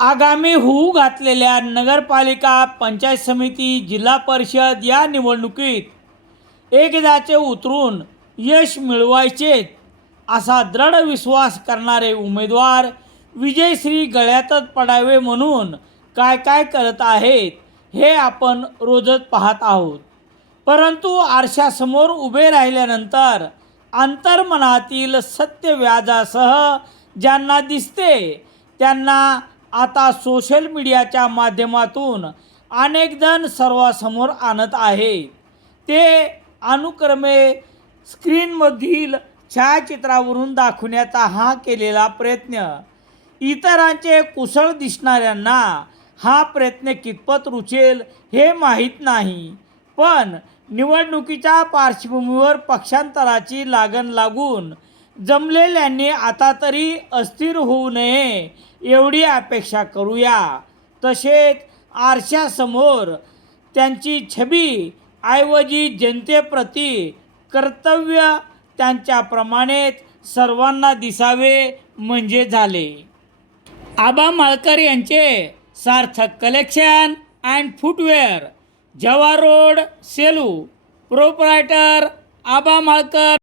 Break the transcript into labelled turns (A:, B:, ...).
A: आगामी होऊ घातलेल्या नगरपालिका पंचायत समिती जिल्हा परिषद या निवडणुकीत एकदाचे उतरून यश मिळवायचे असा दृढ विश्वास करणारे उमेदवार विजयश्री गळ्यातच पडावे म्हणून काय काय करत आहेत हे आपण रोजच पाहत आहोत. परंतु आरशासमोर उभे राहिल्यानंतर अंतर्मनातील सत्य व्याजासह ज्यांना दिसते त्यांना आता सोशल मीडियाच्या माध्यमातून अनेकजण सर्वासमोर आणत आहे. ते अनुक्रमे स्क्रीनमधील छायाचित्रावरून दाखवण्याचा हा केलेला प्रयत्न. इतरांचे कुशळ दिसणाऱ्यांना हा प्रयत्न कितपत रुचेल हे माहीत नाही. पण निवडणुकीच्या पार्श्वभूमीवर पक्षांतराची लागण लागून जमलेल्यांनी आता तरी अस्थिर होऊ नये एवढी अपेक्षा करूया. तसेच आरशासमोर त्यांची छबी ऐवजी जनतेप्रती कर्तव्य त्यांच्याप्रमाणेच सर्वांना दिसावे म्हणजे झाले. आबा माळकर यांचे सार्थक कलेक्शन अँड फुटवेअर जवा रोड सेलू प्रोपरायटर आबा माळकर